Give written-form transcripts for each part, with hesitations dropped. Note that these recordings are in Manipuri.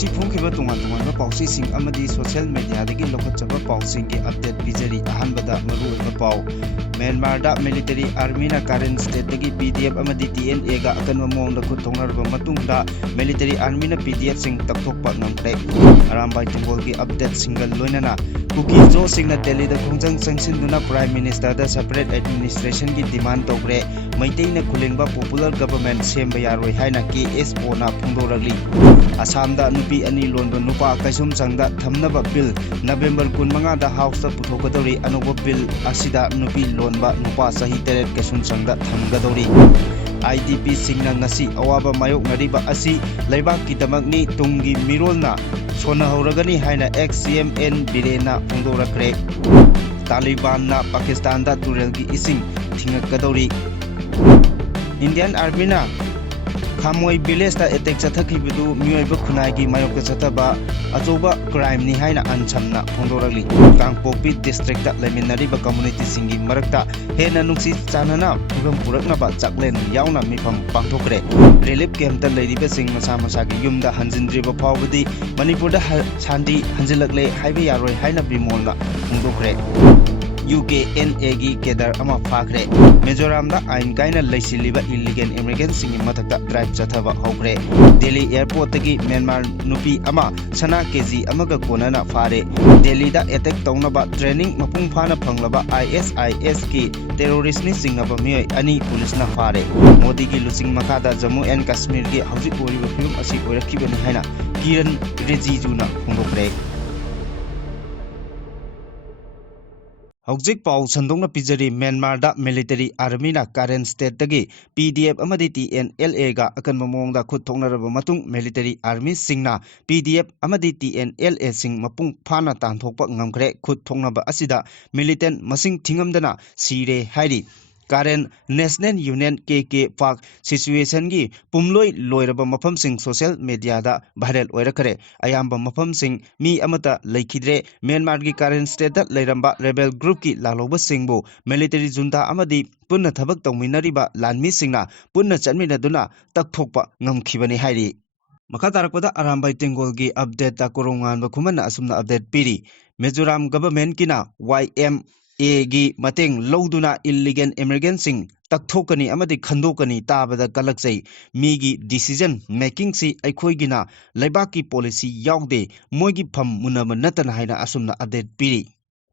ngasi phongkhiba tongan pausi sing amadi social media dagi lokhatchaba pausing gi update pijari ahanbada maruoiba pau Myanmar da military army na current state dagi PDF amadi TNA ga akanwa mongda khut thongnarba matungda military army na PDF sing takthokpa ngamkre arambai tingol gi update single loinana Kuki-Zo singna Delhi da Khongjang Kansinkhre Prime Minister da separate administration gi demand togre Meitei na khulingba popular government semba yaroi haina KSO na phungdoragli Assam da nupi ani lonba nupa kaisum sangda thamnaba bill November 15 da house da puthokadori anoba bill asida nupi lonba nupa sahi teret kaisum sangda thamgadori IDPs singna ngasi awaba mayok ngariba asi laibak kidamakni tungi mirolna sona hauragani haina ex-CMN birena phungdorakre Taliban na Pakistan da turelgi ising thingakadori Indian Army na Khamoi village da attack chathakhibidu mioiba khunai mayok chataba achoba crime ni haina anchamna phongdoragli Kangpopi district da leminariba community singi marakta hena nungsi chanana phibam puraknaba chaklen yauna mifam pangthokre relief camp da leiriba sing masa masa gi yumda hanjindriba phawbadi Manipur da sandi hanjilakle haibe yaroi haina bimolna phongdokre UKNA gi kedar ama phakre Mizoram da ain kaina leisiliba illegal immigrant singi mathakta drive chathaba hokre Delhi airport gi Myanmar nupi ama sana keji amaga konana fare Delhi da attack taunaba training mapung phana phanglaba ISIS ki terrorist ni singnaba mioi ani police na fare Modi gi lusing makhada Jammu and Kashmir gi hauji oriba film asi oirakibani haina Kiran Rijiju na phongdokre Hojik pau sandongna pijari Myanmar da military army na current state dagi PDF amadi TNLA ga akanba mongda khut thongnaraba matung military army singna PDF amadi TNLA sing mapung phana tanthokpa ngamkhre khut thongnaba asida militant masing thingamdana sire hairi Current National Union KK Park situation gi pumloi loiraba mafam sing social media da viral oirakare ayamba mafam sing mi amata laikhidre Myanmar gi current state da leiramba rebel group ki laloba singbu military junta amadi punna thabak tawminariba lanmi singna punna chanminaduna takthokpa ngamkhibani hairi makha tarakpada arambai tengol gi update ta korongan ba khumana asumna update piri Mizoram government kina YM Egi mateng lauduna illegal immigrant sing takthokani amadi khandokani tabada kalakjai migi decision making si aikhoigina laibaki policy yaude moigi pham munama natana haina asumna update piri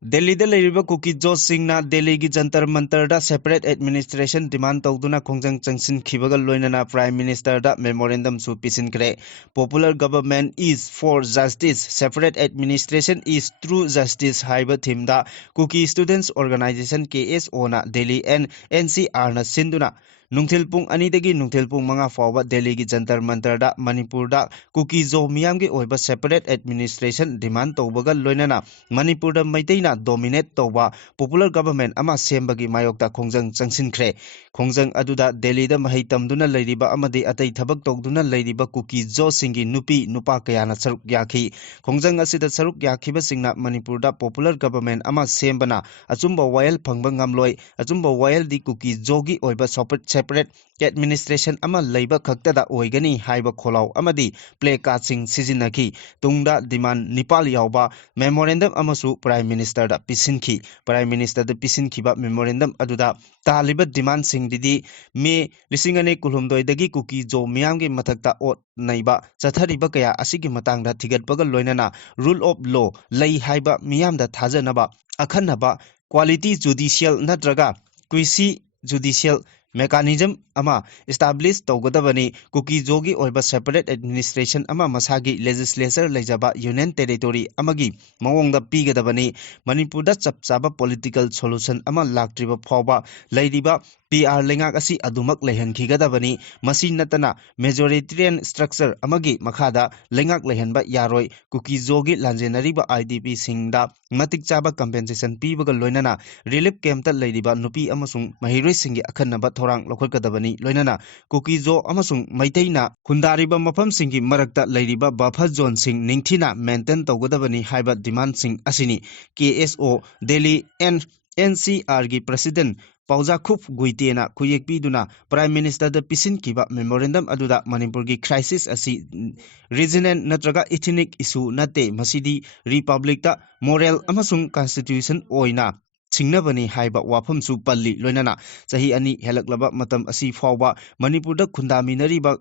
Delhi da leiriba Kuki-Zo singna Delhi gi jantar mantar da separate administration demand tawduna Khongjang Kansinkhre loinana Prime Minister da memorandum su pisinkre Popular government is for justice separate administration is true justice haiba theme da Kuki Students Organization KSO na Delhi and NCR na sinduna Nungthilpung anidagi nungthilpung manga fawba Delhi gi jantar mantar da Manipur da Kuki-Zo miyam gi oiba separate administration demand tawbaga loinana Manipur da Meitei na dominate tawba popular government ama sembagi mayokta Khongjang Kansinkhre Khongjang aduda Delhi da mahai tamduna leiriba amadi atai thabak tawduna leiriba Kuki-Zo singi nupi nupa kayana saruk yakhi Khongjang asida saruk yakhiba singna Manipur da popular government ama sembana achumba wayal Punnba Ngmloi achumba wayal di Kuki-Zo gi oiba separate administration ama leiba khaktada oigani haiba kholau amadi play card sing sizinaki tungda demand Nepal yauba memorandum amasu prime minister da pisinki prime minister da pisinki ba memorandum aduda taliba demand sing didi me lisingane kulhumdoi dagi Kuki-Zo miyamgi mathakta ot naiba chathariba kaya asigi matangda thigatpaga loinana rule of law lei haiba miyamda thajanaba akhanaba quality judicial natraga quisi judicial mechanism ama establish tawgadabani Kuki-Zo gi oiba separate administration ama masagi legislature leijaba union territory amagi mawongda pigadabani Manipur da chapchaba political solution ama laktriba phawba leiriba PR lengak asi adumak lehankhigedabani masi natana majoritarian structure amagi makhada lengak lehanba yaroi Kuki-Zo gi lanjenariba IDP singda matik chaba compensation pibaga loinana relief camp ta leiriba nupi amasung mahiroi singi akhanaba thorang lokhakadabani loinana Kuki-Zo amasung Meitei na khundariba mafam singi marakta leiriba buffer zone sing ningthina maintain tawgadabani haiba demand sing asini KSO Delhi and NCR gi president Pauza Khup Guitena Kuyekpiduna Prime Minister the Pisin Kiba Memorandum Aduda Manipurgi crisis asi regional natraga ethnic issue nate masidi republic ta moral amasung constitution oina Singnabani haiba wafam su palli loinana sahi ani helaklaba matam asi fawba Manipur da khundaminariba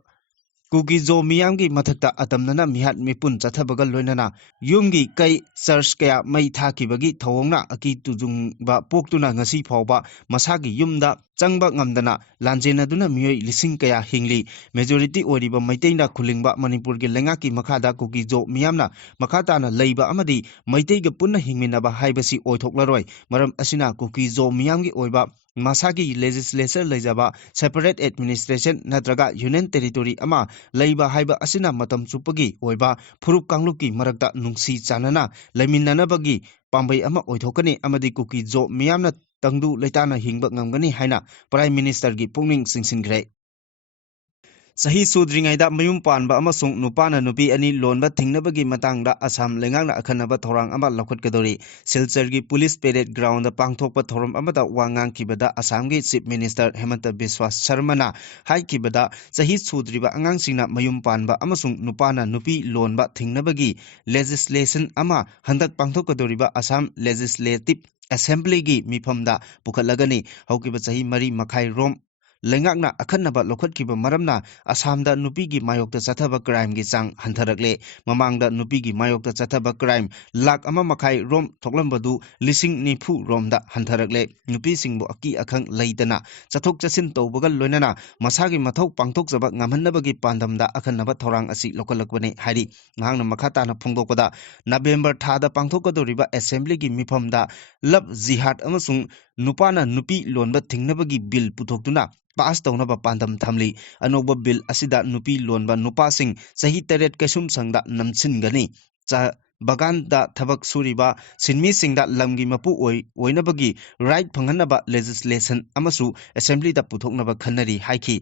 Kuki-Zo miyamgi mathakta atamnana mihat mipun chathabaga loinana yumgi kai church kaya mai thakibagi thawongna aki tujungba poktuna ngasi phawba masagi yumda changba ngamdana lanjenaduna miyoi lising kaya hingli majority oriba maiteina khulingba Manipur gi lengaki makhada Kuki-Zo miyamna makhatana leiba amadi maiteiga punna hingminaba haibasi oithoklaroi maram asina Kuki-Zo miyamgi oiba Masagi legislature lejaba separate administration natraga union territory ama leiba haiba asina matam chupagi oiba phurup kangluki marakta nungsi chanana leminanabagi pambai ama oithokani amadi Kuki-Zo miyamna tangdu leitana hingba ngamgani haina prime minister gi pungning singsingrei Sahi Sudringaida Mayum Panba Amasung Nupana Nupi Ani Lonba Tingnabagi Matangda Assam Lengana Akanaba Thorang Ama Lakut Kadori Silchergi Police Parade Ground the Pangthokpa Thoram Amata Wangang Kibada Assamgi Chief Minister Hemanta Biswas Sharmana Hai Kibada Sahi Sudriba Angang Singna Mayum Panba Amasung Nupana Nupi Lonba Tingnabagi Legislation Ama Handak Pangthokadoriba Assam Legislative Assembly gi Mifamda Pukhalagani Haukiba Sahi Mari Makai Rom Lengakna Akanaba Lokatkiba Maramna Assamda Nupigi Mayokta Chathaba crime gi chang hantharakle mamangda Nupigi Mayokta Chathaba crime lak ama makai rom thoklambadu lising nifu romda hantharakle Nupi singbu aki akhang leitana chathok chasin tawbaga loinana masagi mathau pangthok jaba ngamhannabagi pandamda akhanaba thorang asi lokalakbani hari ngangna makhatana phungdokpada November thada pangthokadoriba assembly gi mifamda lab jihad amasung Nupana Nupi lonba thingnabagi bill puthokduna pass tawnaba pandam thamli anoba bill asida Nupi lonba nupasing sahi teret kasum sangda namchingani cha bagan da thabak suriba sinmi singda lamgi mapu oinabagi right phanghanaba legislation amasu assembly da puthoknaba khanari haiki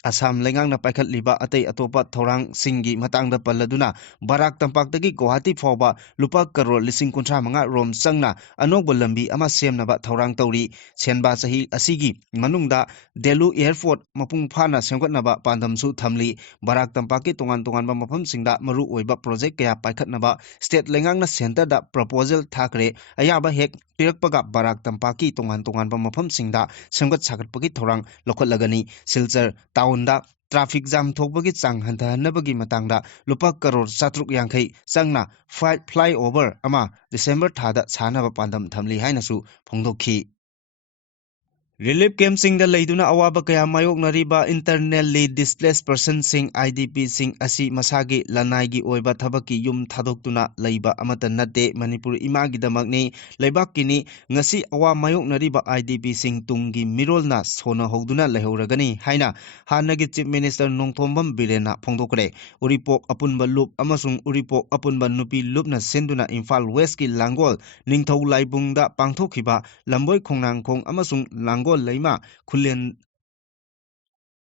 Assam Lengang na Paikhat Liba Atei Atopa Thorang Singi Matangda Paladuna Barak Tampaktagi Guwahati Fawba Lupa Karol Lising Kuntra Manga Rom Sangna Anogba Lambi Ama Semnaba Thorang Tauri Senba Sahi Asigi Manungda Delu Airport Mapung Phana Semgatnaba Pandamsu Thamli Barak Tampaki Tongan Tonganba Mafam Singda Maru Oiba Project Kaya Paikhatnaba State Lengang na Center da Proposal Thakre Ayaba Hek Pirakpaga Barak Tampaki Tongan Tonganba Mafam Singda Semgat Sakatpagi Thorang Lokatlagani Silchar Taunda traffic jam thokbagi chang hanthanabagi matangda lupa karor chatruk yangkhai changna flyover ama December thada chanaba pandam thamli hainasu phongdokhi Relief camp sing da leiduna awaba kaya mayok nariba internally displaced person sing IDP sing asi masagi lanai gi oiba thabaki yum thadoktuna leiba amata nate Manipur imagi damakni leibak kini ngasi awa mayok nariba IDP sing tungi mirolna sona hoduna lehoragani haina hanagi chief minister Nongthombam Birena phongdokre uripok apunba loop amasung uripok apunba nupi loopna senduna Imphal West ki Langol ningthau laibungda pangthokhiba lamboi khongnang khong amasung Langol Laima Kulen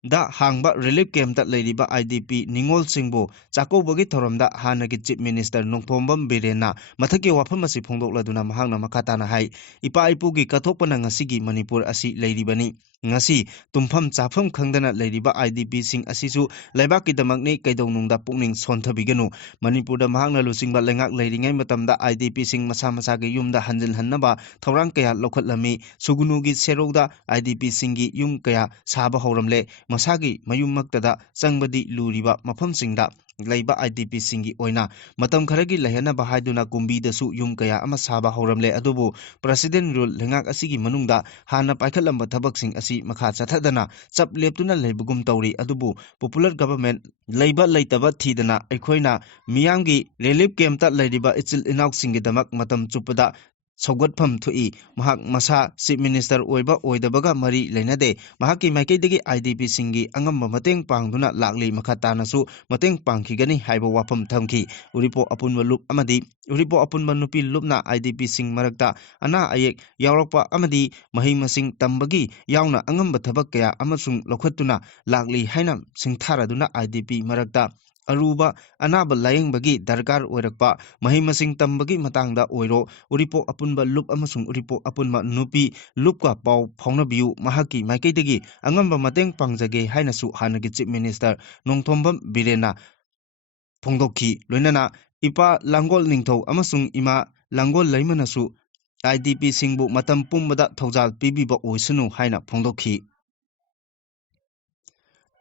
da hangba relief camp da leiriba IDP Ningol Singbo Chakobagi Thoramda Hanagi Chief Minister Nongthombam Birena Mathaki wafam asi phongdokladuna mahangna makhatana hai ipa ipugi kathokpana ngasigi Manipur asi leiribani ngasi tumpham chafam khangdana leiriba IDP sing asisu laibaki damakni kaidownungda pukning sonthabiganu Manipur da mahangna lusingba lengak leiringai matamda IDP sing masa masagi yumda hanjil hannaba thorang kaya lokhatlami sugunugi serowda IDP singi yum kaya saba horamle Masagi mayummaktada changbadi luriba mafamsingda leiba IDP singi oina matam kharagi lehana bahaiduna kumbidasu yum kaya ama saba horamle adubu president rule lengak asigi manungda hana paikhalamba thabaksing asi makha chathadana chap leptuna leibugum tawri adubu popular government leiba leitaba thidana aikhoina miyamgi relief camp ta leiriba ichil inauk singi damak matam chupada Sogatpham thui mahak masa chief minister oiba oidabaga mari leinade mahaki maikeidagi IDP singi angamba mateng pangduna lakli makhatana su mateng pangkhigani haiba wafam thamki uripo apunba loop amadi uripo apunba nupi loopna IDP sing marakta ana ayek yawrakpa amadi mahi masing tambagi yauna angamba thabak kaya amasung lokhatuna lakli haina singtharaduna IDP marakta aruba anaba layingbagi darkar oirakpa mahi masing tambagi matangda oiro uripok apunba lup amasung uripok apunba nupi lupka pau phaunabiu mahaki maikaidagi angamba mateng pangjage hainasu hanagi chief minister Nongthombam Birena Phongdokhi loinana ipa langgol ningthau amasung ima langgol laimanasu IDP singbu matam pumbada thawjal pibiba oisunu haina phongdokhi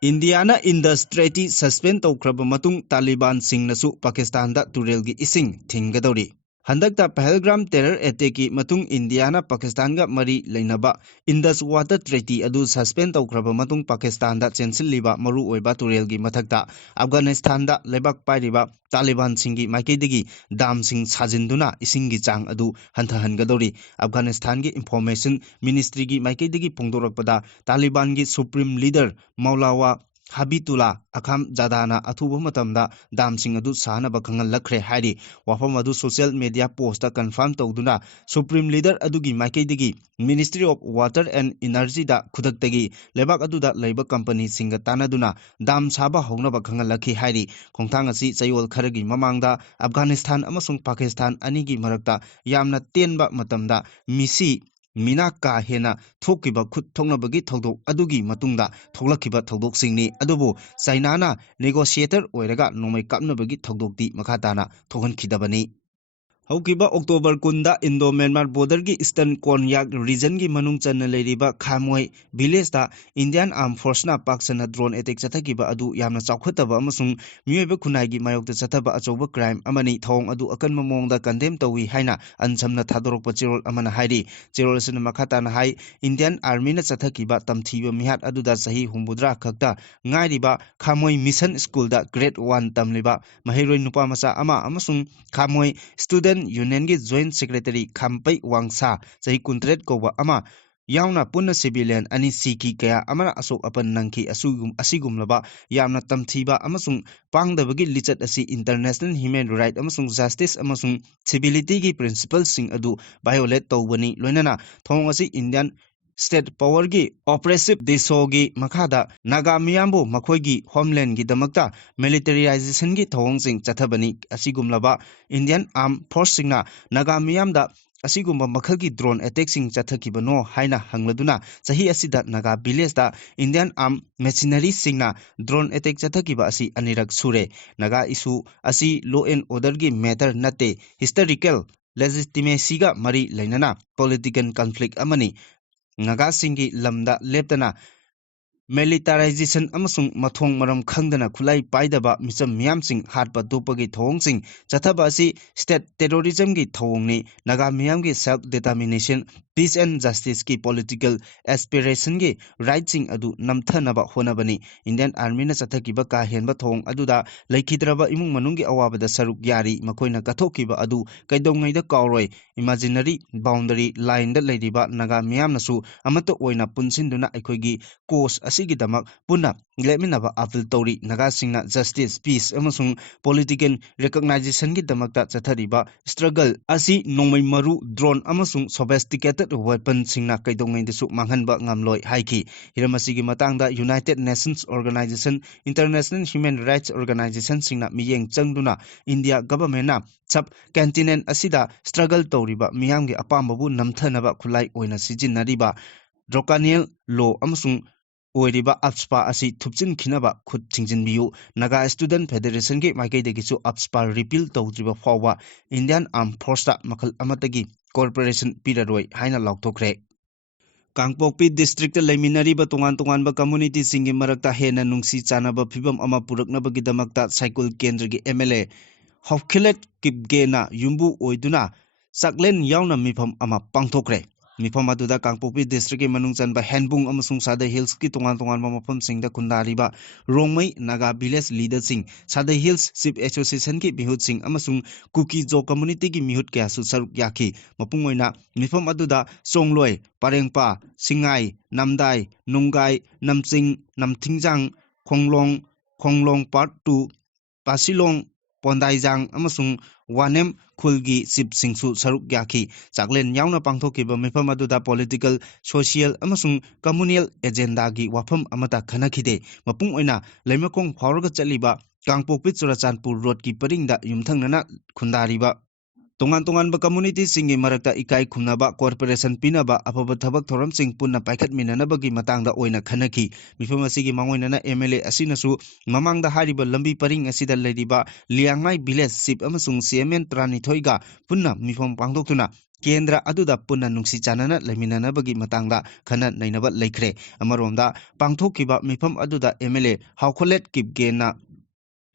Indiana Indus Treaty suspend tawkraba matung Taliban singnasu Pakistan da turelgi ising thinggadori Handakta Pahalgram terror attack ki matung Indiana Pakistan ga mari leinaba Indus Water Treaty adu suspend tawkraba matung Pakistan da chensilliba maru oiba turelgi mathakta Afghanistan da lebak pairiba Taliban singi maikaidagi dam sing sajinduna isingi chang adu hanthahangadori Afghanistan gi information ministry gi maikaidagi pongdorakpada Taliban gi supreme leader Maulawa Habitullah Akham Jadana athuba matamda damsing adu sana bakhangal lakhre hairi wafam adu social media post ta confirm tawduna supreme leader adugi maikaidagi Ministry of Water and Energy da khudaktagi lebak aduda leiba company singa tanaduna dam saba hongna bakhangal lakhi hairi khongthang asi chayol kharagi mamangda Afghanistan amasung Pakistan anigi marakta yamna tenba matamda misi Minaka hena thokiba khut thongnabagi thodok adugi matungda thoklakiba thodok singni adubu China negotiator oiraga Nongmei Kapnabagi thodokti makhatana thogankhidabani Haukiba October kunda Indo-Myanmar border gi Eastern Konyak region gi manung channa leiriba Khamoi village da Indian Armed Force na paksana drone attack chathakiba adu yamna chawkhataba amasung miyoiba khunai gi mayokta chathaba achoba crime amani thong adu akanma mongda condemn tawi haina ansamna thadorokpa chirol amana hairi chirol sina makhatana hai Indian Army na chathakiba tamthiba mihat aduda sahi humbudra khakta ngairiba Khamoi Mission School da grade 1 tamliba mahiroi nupa macha ama amasung Khamoi Student Union gi Joint Secretary Khampai Wangsa sahi kuntret kowa ama yauna punna civilian ani siki kaya amana asok apan nangki asigumlaba yamna tamthiba amasung pangdabagi lichat asi international human right amasung justice amasung civility gi principles sing adu violate tawbani loinana thong asi Indian State Power gi oppressive disogi makhada Naga miyambu makhoigi homeland gi damakta militarization gi thawngsing chathabani asigumlaba Indian Armed Force singna Naga miyamda asigumba makhagi drone attack sing chathakibano haina hangladuna sahi asida Naga village da Indian Armed Machinery singna drone attack chathakiba asi anirak sure Naga issue asi law and order gi matter nate historical legitimacy ga mari lainana political conflict amani Naga singi lamda leptana militarization amasung mathong maram khangdana khulai paidaba misam miyamsing hatpa dopagi thawngsing chathaba asi state terrorism gi thawngni Naga miyam gi self determination peace and justice ki political aspiration gi rightsing adu namthanaba honabani Indian Army na chathakiba ka henba thong aduda laikhidraba imung manunggi awabada saruk yari makoina kathokiba adu kaidongaida kawroi imaginary boundary line da leiriba Naga miyam nasu amato oina punsinduna aikhoigi cause asigi damak punna leminaba appeal tori Naga singna justice peace amasung political recognition gi damakta chathariba struggle asi nongmai maru drone amasung sophisticated weapon singna kaidongai desu manghanba ngamloi haiki hiramasi gi matangda United Nations Organization International Human Rights Organization singna miyeng changduna India government na subcontinent asida struggle toriba miyamgi apambabu namthanaba khulai oina sijinariba draconian law amasung oiriba apspa asi thupchin khinaba khut thingjinbiu Naga Student Federation gi maikai su apspa repeal tawdriba fawa Indian Armed Force ta makhal amatagi corporation piraroi haina laukthokre Kangpokpi district leiminariba tongan ba community singi marakta hena nungsi chanaba phibam ama puraknabagi damakta cycle kendra gi MLA Hofkhilet Kipgena yumbu oiduna saklen yauna mifam ama pangthokre Mifam aduda Kangpokpi district manung chanba Henbung amasung Sada Hills ki tongan mafam singda kundariba Nongmei Naga village leader sing Sada Hills Chief Association ki mihut sing amasung Kuki-Zo community ki mihut kya su saruk yaki mapung oina mifam aduda Songloi Parengpa Singai Namdai Nunggai Namching Namthingjang Khonglong Part 2 Pasilong Pondaijang amasung Wanem Khulgi Sip Singsu Saruk Yaki Chaklen Yauna Pangthokiba Mifam aduda political, social amasung communal agenda gi wafam amata khanakide mapung oina leimakong phawraga chaliba Kangpokpi Churachandpur road ki paringda yumthangnana khundariba Tongan tongan ba community singi marakta ikai khumnaba corporation pinaba afaba thabak thoram sing punna paikhat minanaba gi matangda oina khanaki mifam asigi mangoinana MLA asinasu mamangda hariba lambi paring asida lediba liangai village sip amasung CMN Tranithoiga punna mifam pangdoktuna Kendra aduda punna nungsi chanana leminanabagi matangda khana nainaba leikhre amaromda pangthokiba mifam aduda MLA Haukholet Kipgena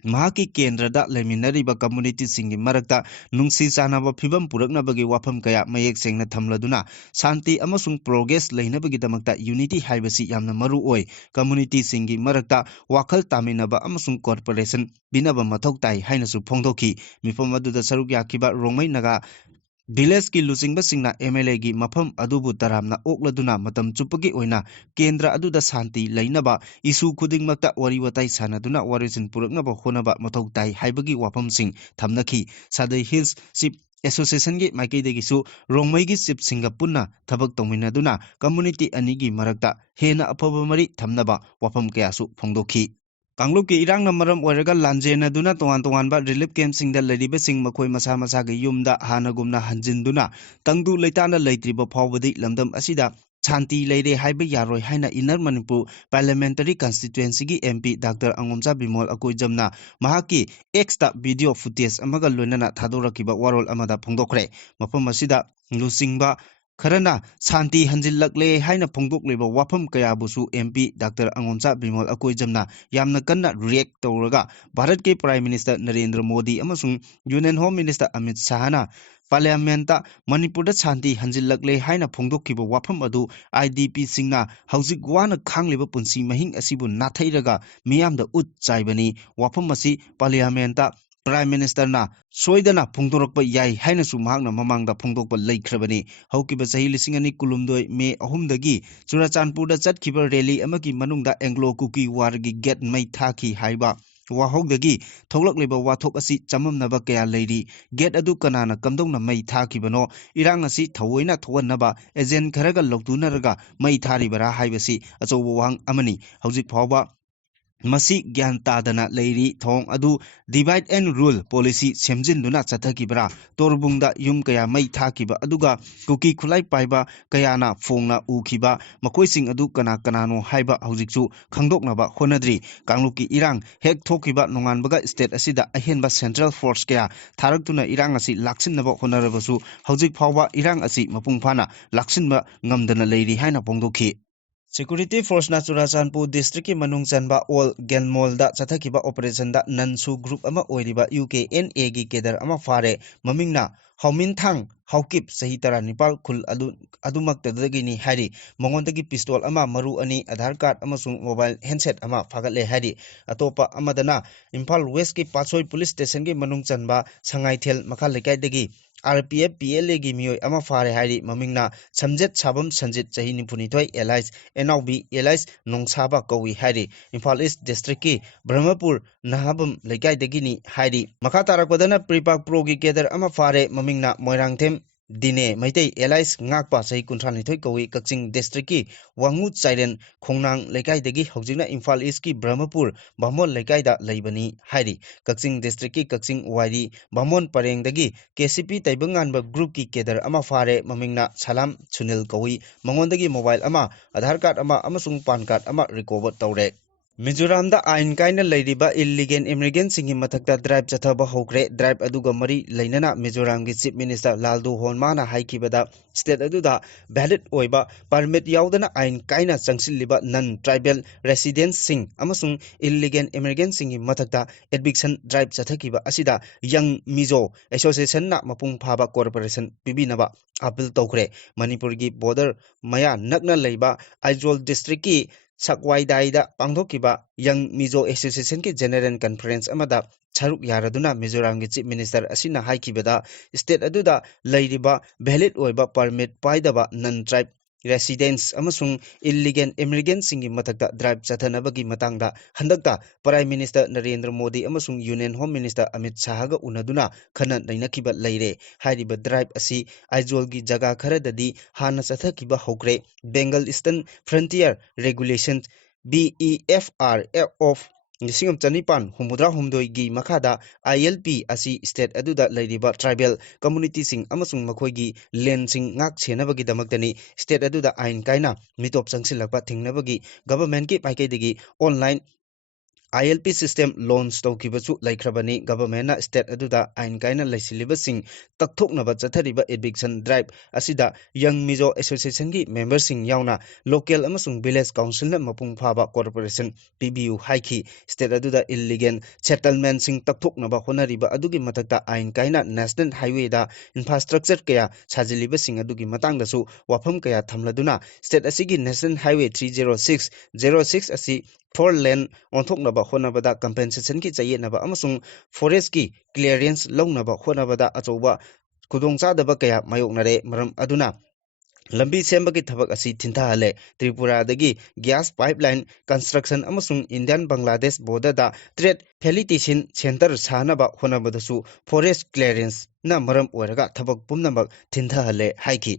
Mahaki Kendrada Leminariba community singi marakta nungsi chanaba phibam puraknabagi wafam kaya mayek sengna thamladuna Santi amasung progress leinabagi damakta unity haibasi yamna maru oi community singi marakta wakhal taminaba amasung corporation binaba mathok tai hainasu phongdoki mifam aduda saruk yakiba Rongmei Naga Village ki lusingba singna MLA gi mafam adubu taramna okladuna matam chupagi oina kendra aduda santi leinaba isu khudingmakta wari watai sanaduna warisin puraknaba honaba mathok tai haibagi wafam sing thamnaki Sadai Hills Sip Association gi maikaidagi su Rongmei gi sip singa punna thabak tongminaduna community anigi marakta hena afaba mari thamnaba wafam kayasu phongdoki Kangluk ki irang namaram oiraga lanjena duna tongan tongan ba relief camp singda ladiba sing makhoi masa masa gi yumda hanagumna hanjinduna tangdu leitana leitriba phawbadi lamdam asida Chanti leire haiba yaroi haina Inner Manipur Parliamentary Constituency gi MP Dr. Angomcha Bimol akoi jamna mahaki exta video footage amaga loinana thadораkiba warol amada phongdokhre mafam asida lusingba Karana Santi Hanjillakle haina phongdokleba wafam kayabusu MP Dr. Angomcha Bimol akoi jamna yamna kanna react tawraga Bharat ke Prime Minister Narendra Modi amasung Union Home Minister Amit Shahana Parliamenta Manipur da Santi Hanjillakle haina phongdokkiba wafam adu IDP singna hauzik wana khangliba punsi mahing asibu nathairaga miyamda ut chaibani wafam asi Parliamenta Prime Minister na soidana phongdorakpa yai hainasu mahakna mamangda phongdokpa leikrabani haukiba chahi lising ani kulumdoi me ahumdagi Churachandpur da chatkhiba rally amagi manungda Anglo Kuki war gi get mai thaki haiba wahogdagi thoglakliba wathok asi chamamnaba kaya leiri get adu kanana kamdongna mai thakibano irang asi thawoina thowannaba agent kharaga loktunaraga mai tharibara haibasi achobo wang amani hauzik phawba Masi Gyan Tadana Leiri Thong Adu Divide and Rule Policy Semjinduna Chathakibra Torbungda Yum Kaya Mai Thakiba Aduga Kuki Khulai Paiba Kayana Phongna Ukiba Makoising Adu Kana Kanano Haiba Haujikchu Khangdoknaba Honadri Kangluki Irang Hek Thokiba Nonganbaga State Asida Ahenba Central Force Kaya Tharaktuna Irang Asi Laksinaba Honarabasu Haujik Phawba Irang Asi Mapungphana Laksinba Ngamdana Leiri Haina Pongdoki Security Force na Churachandpur District ki manung chanba all Genmol da chathakiba operation da Nansu group ama oiriba UKNA gi kedar ama fare mamingna Haumin Thang Haukip sahi tara nipal khul adumaktadagini hari mongondagi pistol ama maru ani Aadhaar card amasung mobile handset ama fagatle hari atopa amadana Imphal West ki Patsoi Police Station gi manung chanba Sangaithel makha lekaidagi RPF PLA gi mioi ama fare hari mamingna Samjet Sabam Sanjit chahi nipunithoi Elias Enaubi Elias Nongsaba kawi hari Imphal East District ki Brahmapur Nahabam lekaidagini hari makha tarakwadana Pripak Pro gi kedar ama fare mamingna Moirangthem Dine Meitei Elias ngakpa sahi kunthranithoi kawi Kakching District ki Wangu Chairen Khongnang lekaidagi haujingna Imphal East ki Brahmapur Bamon lekaida leibani hari Kakching District ki Kakching Wairi Bamon Parengdagi KCP Taibanganba group ki kedar ama fare mamingna Salam Sunil kawi mangondagi mobile ama Aadhaar card ama amasung pan card ama recover tawre Mizoram da ain kaina leiriba illegal immigrant singi mathakta drive chathaba hokre drive aduga mari leinana Mizoram gi chief minister Laldu Honmana haikibada state aduda valid oiba permit yaudana ain kaina changsilliba non tribal residents sing amasung illegal immigrant singi mathakta eviction drive chathakiba asida young Mizo association na mapung phaba corporation pibinaba appeal tawkhre Manipur gi border maya nakna leiba Aizawl district ki Sakwaidaida Pangthokiba Young Mizo Association ki General Conference amada Charuk Yaraduna Mizoram ki Chief Minister asina haikibada state aduda leiriba valid oiba permit paidaba non tribe residents amasung illegal immigrants singi matakta drive chathanabagi matangda handakta Prime Minister Narendra Modi amasung Union Home Minister Amit Shah ga unaduna khana nainakiba leire hairiba drive asi Aizol gi jaga kharadadi hana chathakiba hokre Bengal Eastern Frontier Regulations BEFR of Nisingam Chanipan Humudra Humdoi gi Makada ILP asi state aduda leiriba tribal community sing amasung makhoigi land sing ngak chenabagi damaktani state aduda ain kaina mitop changsilakpa thingnabagi government ki paikaidagi online ILP system launch taukibasu laikhrabani government na state aduda ain kaina laisilibasing takthoknaba chathariba eviction drive asida young mizo association gi members sing yauna local amasung village council na mapung phaba corporation PBU haiki state aduda illegal settlement sing takthoknaba honariba adugi matakta ain kaina national highway da infrastructure kaya sajilibasing adugi matangdasu wafam kaya thamladuna state asigi national highway 306 asi 4 lane onthoknaba honabada compensation ki chayenaba amasung forest ki clearance launaba honabada achoba khudongchadaba kaya mayoknare maram aduna lambi sembagi thabak asi thintahale Tripura dagi gas pipeline construction amasung Indian Bangladesh border da trade facilitation center sanaba honabadasu forest clearance na maram oiraga thabak pumnabak thintahale haiki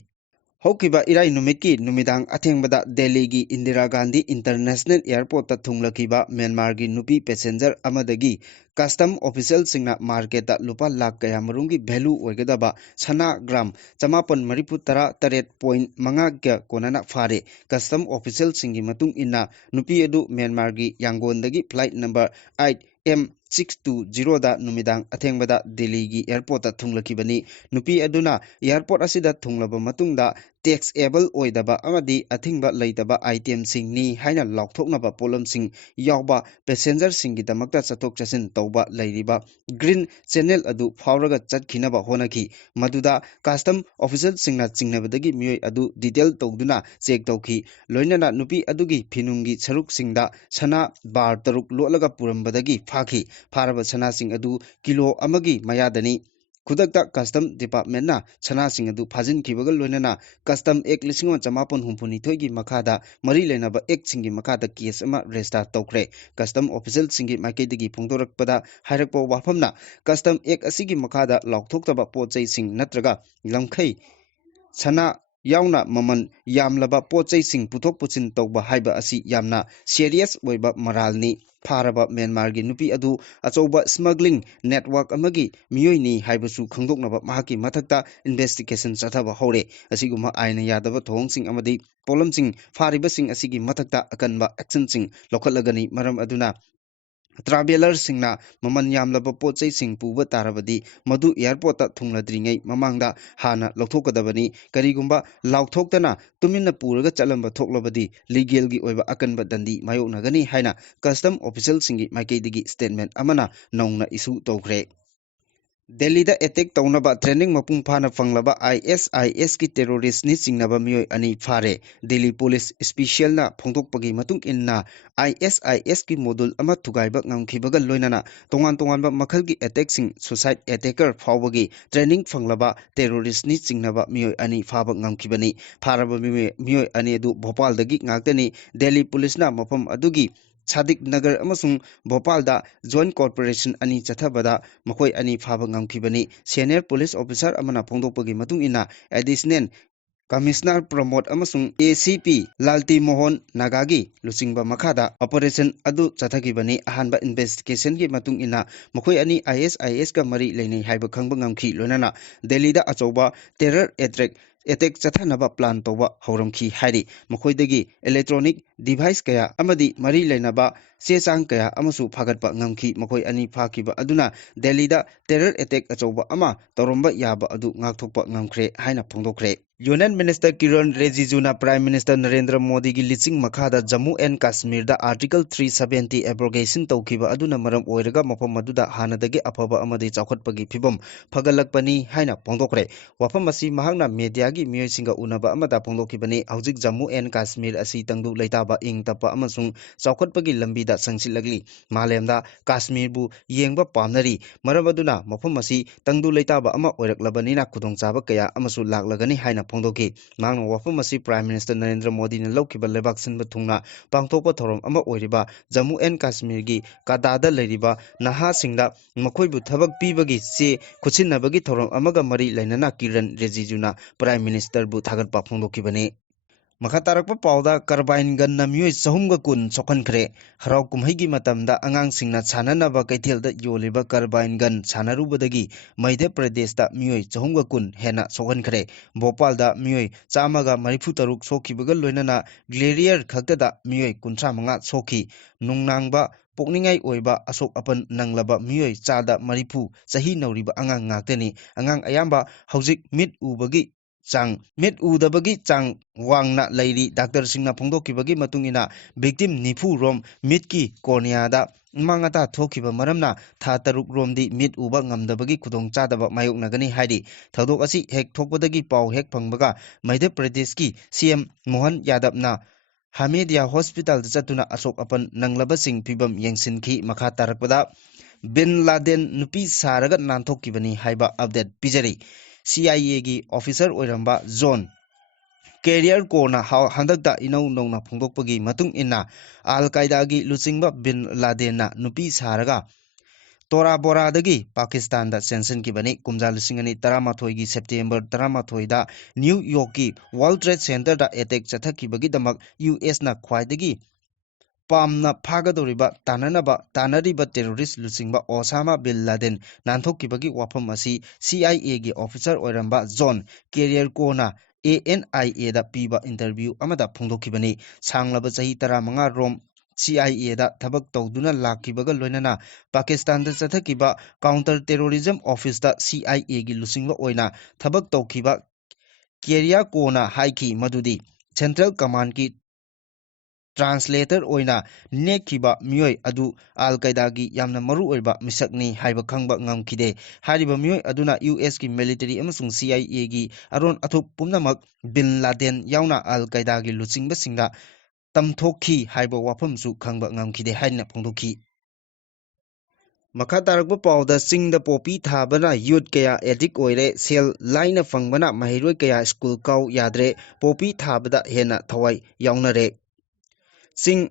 Hokiba irai numiki numidang athengbada Delhi gi Indira Gandhi International Airport ta thunglakiba Myanmar gi nupi passenger amadagi custom official singna market ta lupa lakh kaya marungi value oigadaba sana gram chamapan maripu tara taret point manga kya konana fare custom official singi matung inna nupi edu Myanmar gi Yangon dagi flight number 8 M620 da numidang athengbada Delhi gi airport ta thunglakibani nupi aduna airport asida thunglaba matungda taxable oidaba amadi athingba leitaba item singni haina laukthoknaba polom sing yawba passenger singi damakta chathok chasin tawba leiriba green channel adu phawraga chatkhinaba honaki maduda custom official singna chingnabadagi miyoi adu detail tawduna check tawki loinana nupi adugi phinungi saruk singda sana bar taruk lolaga purambadagi phaki pharaba sana sing adu kilo amagi mayadani Kudakta Custom Department na sana sing adu phajin kibagal loinana Custom Act 1962 gi makada mari lenaba act singi makada case ama register tawkre Custom official singi maikaidagi phongdorakpada hairakpa wafamna Custom Act asigi makada laukthokta pochai sing natraga lamkhai sana yauna maman yamlaba pochai sing puthok puchin tawba haiba asi yamna serious oiba moralni Pharaba Myanmar gi nupi adu achoba smuggling network amagi miyoini haibasu khangdoknaba mahaki mathakta investigation chathaba hore asiguma aina yadaba thongsing amadi polamsing pharibasing asigi mathakta akanba action sing lokhalagani maram aduna traveler singna maman yamlaba pochai sing puba tarabadi madu airport ta thungladringai mamangda hana lokthokadabani karigumba laukthokdana tumina puraga chalamba thoklabadi legal gi oiba akanba dandi mayoknagani haina custom official singi maikaidigi statement amana nongna issue tawkre Delhi da attack taunaba training mapung phana fanglaba ISIS ki terrorist ni chingnaba miyoi ani phare Delhi police special na phongdokpagi matung inna ISIS ki modul ama thugaiba ngamkhibaga loinana tongan ba makhalgi attack sing suicide attacker phawbagi training fanglaba terrorist ni chingnaba miyoi ani phaba ngamkhibani pharaba miyoi ani du Bhopal dagi ngaktani Delhi police na mapam adugi Sadik Nagar amasung Bhopal da Joint Corporation ani chathabada makhoi ani phaba ngamkhibani senior police officer amana phongdokpagi matung ina additional Commissioner Promote amasung ACP Lalti Mohan Nagagi Lusingba Makada Operation adu chathagibani ahanba investigation gi matung ina makhoi ani ISIS ka mari leinei haiba khangba ngamkhi loinana Delhi da achoba terror attack chathanaba plan toba hauramkhi hairi makhoidagi electronic device kaya amadi mari leinaba chechang kaya amasu phagatpa ngamkhi makhoi ani phakiba aduna Delhi da terror attack achoba ama toromba yaba adu ngakthokpa ngamkhre haina phongdokre Union Minister Kiran Rijijuna Prime Minister Narendra Modi gi liching makhada Jammu and Kashmir da Article 370 abrogation tawkiba aduna maram oiraga mafam maduda hanadagi afaba amadi chawkhatpagi phibam phagalakpani haina phongdokre wafam asi mahakna media gi miyoi unaba amada phongdokibani hawjik Jammu and Kashmir asi tangdu leitaba ingtapa amasung chawkhatpagi lambi da sangsilagli malemda Kashmir bu yengba pamnari maram aduna mafam asi tangdu leitaba ama oiraklabanina khudongchaba kaya amasu laklagani haina फोंदोकी मांग वफम असी प्राइम मिनिस्टर नरेंद्र मोदी ने लौकिबा लेबाक सिनबा थुंगना पांगथोकपा थौरम अमा ओइरिबा जम्मू एंड कश्मीर की कादादा लेरिबा नहा सिंगदा मखोइबु थबक पीबगी से खुसिनबगी थौरम अमगा मरी लेनना किरण रिजिजुना प्राइम मिनिस्टर बु थागतपा फोंदोकीबने मखा तारकपा पाउदा कार्बाइन गन्ना मियोय चहुमगा कुन सोखनख्रे हराव कुमहैगी मतमदा आंगांसिंगना साननबा कैथेलदा योलिबा कार्बाइन गन सानरुबदगी मध्य प्रदेशदा मियोय चहुमगा कुन हेना सोखनख्रे भोपालदा मियोय चामागा मरिफु तरुक सोखिबगा लोइनना ग्लेरियर खक्तदा मियोय कुंथ्रा मंगा सोखी नुंगनांगबा पोकनिंगाई ओइबा असोक अपन नंगलबा मियोय चादा मरिफु सही नौरिबा आंगांग ngakteni आंगांग अयाम्बा हौजिक मिट उबगी चांग मिट उदबगी चांग वांगना लैरी डॉक्टर सिंगना फोंदोकिबगी मतुंगिना विक्टिम निफु रोम मिट की कोर्नियादा मांगता थोखिबा मरमना था तरुक रोमदी मिट उबा ngamdabagi खुदोंग चादबा मायोकनगनी हाइदी थौदोक असि हेक थोकपदगी पाउ हेक फंगबगा मध्य प्रदेश की सीएम मोहन यादवना हामेदिया हॉस्पिटल चतुना अशोक अपन नंगलबसिंग फिबम यंगसिनखी मखा तारकपदा बिन लादेन नुपी सारगा नानथोकिबनी हाइबा अपडेट पिजरी CIA की ऑफिसर ओइरंबा जोन कैरियर कोना हंदकदा इनौ नौना फोंदोकपगी मतुंग इन्ना अल कायदा की लुचिंगबा बिन लादेना नुपी सारगा तोरा बोरादगी पाकिस्तान दा सेंसन की बनी कुमजा लिसिंगनी तरामाथोई की सेप्टेम्बर तरामाथोई दा न्यूयॉर्क की वर्ल्ड ट्रेड सेंटर दा अटैक चथकीबगी दमक US ना ख्वाइदगी पामना फागदोरिबा तानरिबा टेररिस्ट लुचिंगबा ओसामा बिन लादेन नानथोकिबगी वाफम असी CIA की ऑफिसर ओइरंबा जोन कैरियर कोना ANIA दा पीबा इंटरव्यू अमदा फोंदोकिबनी सांगलबा चही 15 रोम CIA दा थबक तौदुना लाखिबगा लोइनना पाकिस्तान दा चथकिबा काउंटर टेररिज्म ऑफिस दा CIA की लुसिंगबा ओइना थबक तौखिबा कैरियर कोना हाइकी मदुदी सेंट्रल कमांड की ट्रांसलेटर ओइना नेखिबा मियोय अदु अल कायदा की यामना मरु ओइबा मिसकनी हाइबा खंगबा ngamkhide हारिबा मियोय अदुना US की मिलिटरी अमसुंग CIA की अरोन अथुप पुमनमक बिन लादेन यावना अल कायदा की लुचिंगबा सिंगा तमथोखी हाइबा वाफमसु खंगबा ngamkhide हाइना फोंदोखी मखा तारकबा पाउदा चिंगदा पोपी थाबना यूथ कया एडिक ओइरे सेल लाइना फंगबना महिरोय कया स्कूल काउ याद्रे पोपी थाबदा हेना थवाई यावनरे सिंग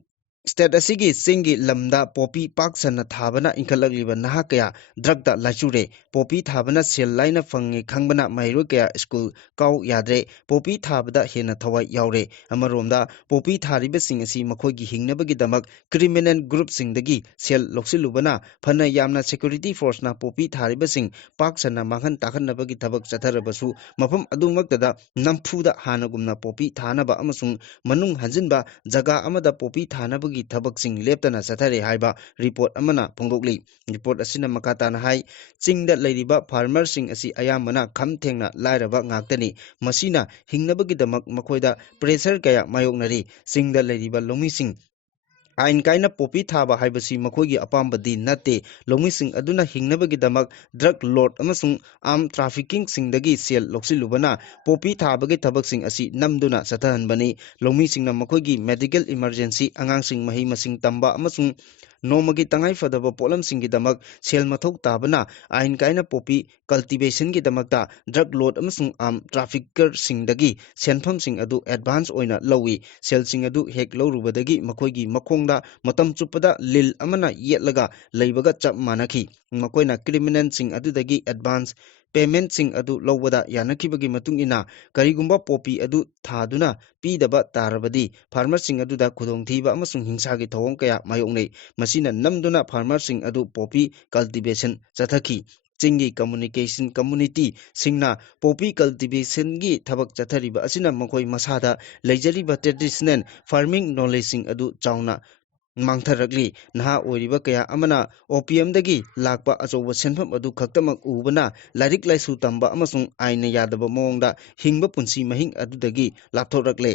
स्टेट असिगी सिंगी लमदा पोपी पाक सन्ना थाबना इंखलगलिबा नहा कया ड्रगदा लाचुरे पोपी थाबना सेल लाइना फंगे खंगबना महिरो कया स्कूल काउ याद्रे पोपी थाबदा हेना थवाई यावरे अमरोमदा पोपी थारिबा सिंग असि मखोइगी हिंगनबगी दमक क्रिमिनल ग्रुप सिंगदगी सेल लोक्सिलुबना फना यामना सिक्योरिटी फोर्स ना पोपी थारिबा सिंग पाक सन्ना मांगन ताखनबगी थबक चथरबसु मफम अदुमक्तदा नमफुदा हानगुमना पोपी थानबा अमसुंग मनुंग हंजिनबा जगा अमदा पोपी थानबगी थबकसिंग लेप्तना चथरे हाइबा रिपोर्ट अमना फोंदोकली रिपोर्ट असिना मकाताना हाई चिंगदा लैरिबा फार्मर सिंग असि अयामना खमथेंगना लाइरबा ngaktani मसिना हिंगनबगी दमक मखोइदा प्रेशर कया मायोकनरी चिंगदा लैरिबा लोमिसिंग आइन काइना पोपी थाबा हाइबसी मखोइगी अपाम्बदी नते लोमिसिंग अदुना हिंगनबगी दमक ड्रग लॉर्ड अमसुंग आर्म ट्रैफिकिंग सिंगदगी सेल लोक्सिलुबना पोपी थाबगी थबकसिंग असि नमदुना सतहनबनी लोमिसिंगना मखोइगी मेडिकल इमरजेंसी आंगांसिंग मही मसिंग तंबा अमसुंग नोमगी तंगाई फदबा पोलम सिंगी दमक सेल मथौ ताबना आइन काइना पोपी कल्टीवेशन की दमकता ड्रग लॉर्ड अमसुंग आर्म ट्रैफिकर सिंगदगी सेनफम सिंग अदु एडवांस ओइना लौई सेल सिंग अदु हेक लौरुबदगी मखोइगी मखोंगदा मतम चुपदा लिल अमना येतलगा लैबगा चप मानखी मखोइना क्रिमिनल सिंग अदुदगी एडवांस पेमेंट सिंग अदु लौबदा यानखिबगी मतुंग इना करिगुंबा पोपी अदु थादुना पीदबा तारबदी फार्मर सिंग अदुदा खुदोंथीबा अमसुंग हिंसागी थौंग कया मायोंगनै मसिना नमदुना फार्मर सिंग अदु पोपी कल्टीवेशन चथखी चिंगी कम्युनिकेशन कम्युनिटी सिंगना पोपी कल्टीवेशन की थबक चथरिबा असिना मखोइ मसादा लेजरिबा ट्रेडिशनल फार्मिंग नॉलेज सिंग अदु चाउना मांगथरगली नहा ओइरिबा कया अमना ओपीएम दगी लाकपा अचौबा सेनफम अदु खक्तमक उबना लारिक लाइसु तंबा अमसुंग आइना यादबा मोंगदा हिंगबा पुंसी महिंग अदुदगी लाथोरकले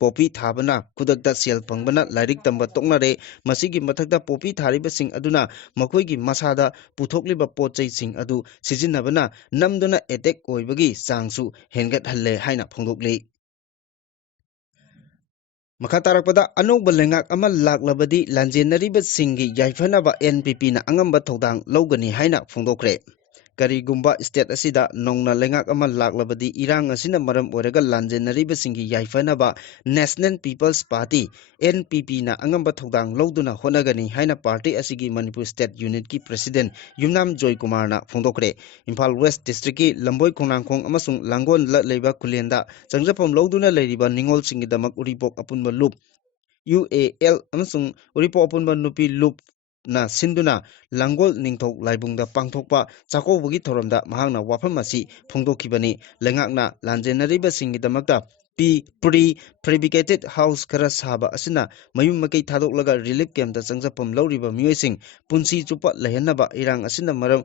पोपी थाबना खुदकता सेल फंगबना लारिक तंबा तोकनरे मसिगी मथकता पोपी थारिबसिंग अदुना मखोइगी मसादा पुथोकलिबा पोचै सिंग अदु सिजिनबना नमदुना अटैक ओइबगी चांगसु हेनगत हल्ले हाइना फोंदोकले मखा तारकपदा अनौबा लेंगाक अमा लाक्लबदी लांजेनरिबा सिंगी याइफनबा NPP ना अंगंबा थौदांग लौगनी हाइना फोंदोकरे Karigumba state asida nongna lengak ama laklabadi irang asina maram oraga lanjenaribasingi yaifanaba National People's Party NPP na angamba thogdang loduna honagani haina party asigi Manipur State Unit ki President Yumnam Joy Kumar na phongdokre. Imphal West District ki Lamboi Khongnangkhong amasung Langon la leiba khulenda changjapam loduna leiriba ningol singidamak uripok apunba loop UAL amasung uripo apunba nupi loop na sinduna Langol Ningthok Laibungda pangthokpa chakobagi thoramda mahangna wafam asi phongdokhibani lengakna lanjenariba singidamakta pre-fabricated house khara saba asina mayum makai thadoklaga relief camp da changjapam lawriba mioising punsi chupa lehanaba irang asina maram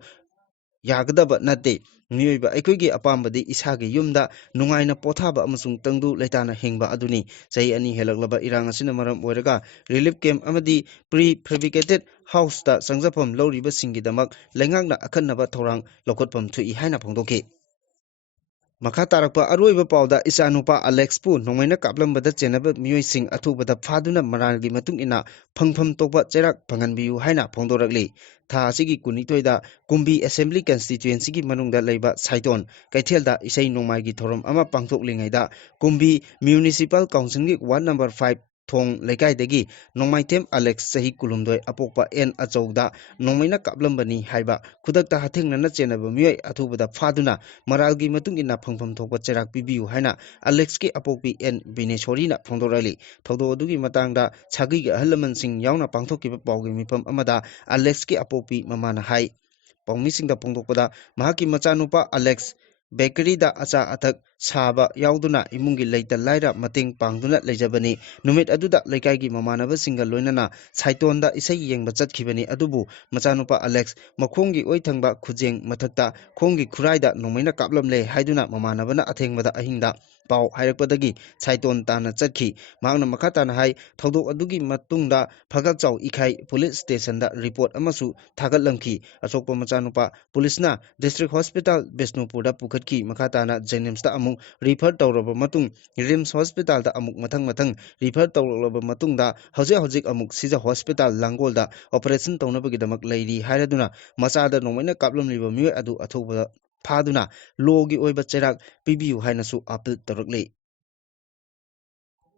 yagadaba nate mioiba aikoigi apambadi isagi yumda nungaina pothaba amasung tangdu leitana hengba aduni chai ani helaglaba irang asina maram oiraga relief camp amadi pre-fabricated house da changjapam lawriba singidamak lengakna akhannaba thorang lokotpam thui haina phongdoki. Makha tarakpa aroiba pauda isanupa Alex pu nongmaina kaplambada chenaba mioising athubada phaduna maralgi matung ina phangpham tokpa cherak phanganbiu haina phongdorakli. Tha asigi kunitoida Kumbi Assembly Constituency ki manungda leiba Saiton Kaithelda isai nongmai gi thorom ama pangthoklingaida Kumbi Municipal Council gi Ward number 5 Thong Lekaidagi Nongmaithem Alex Sahi Kulumdoi Apokpa N Achouda Nongmaina kaplambani haiba khudakta hathengnana chenaba mioi athubada phaduna maralgi matung ina phangpham thokpa cherak pibiu haina Alex ki apokpi N Bineshori na phongdorali thodo adugi matangda chagi gi ahalamansing yauna pangthokiba paugi mipam amada Alex ki apokpi mamana hai pawmisingda phongdokpada mahaki machanupa Alex bakery da acha athak saba yauduna imungi leita laira mateng pangduna lejabani numit aduda lekai mamanaba singa loinana Saitonda isai yengba chatkibani adubu machanupa Alex makhongi oithangba khujeng mathakta khongi khuraida nongmaina kaplamle haiduna mamanabana athengbada ahingda pau hairakpadagi Saiton tana chakhi mahangna makhatana hai thodok adugi matungda phagak chau ikhai police station da report amasu thagatlamki achokpa machanupa police district hospital Bisnupur da pukhatki makhatana Jenims da amuk refer tawraba matung Rims hospital da amuk mathang refer tawraba matungda hojik amuk sija hospital Langol da operation tawnabagi leiri hairaduna machada nongmaina kaplamliba mioi adu athobada phaduna logi oiba cherak pibiu hainasu apil tawrakli.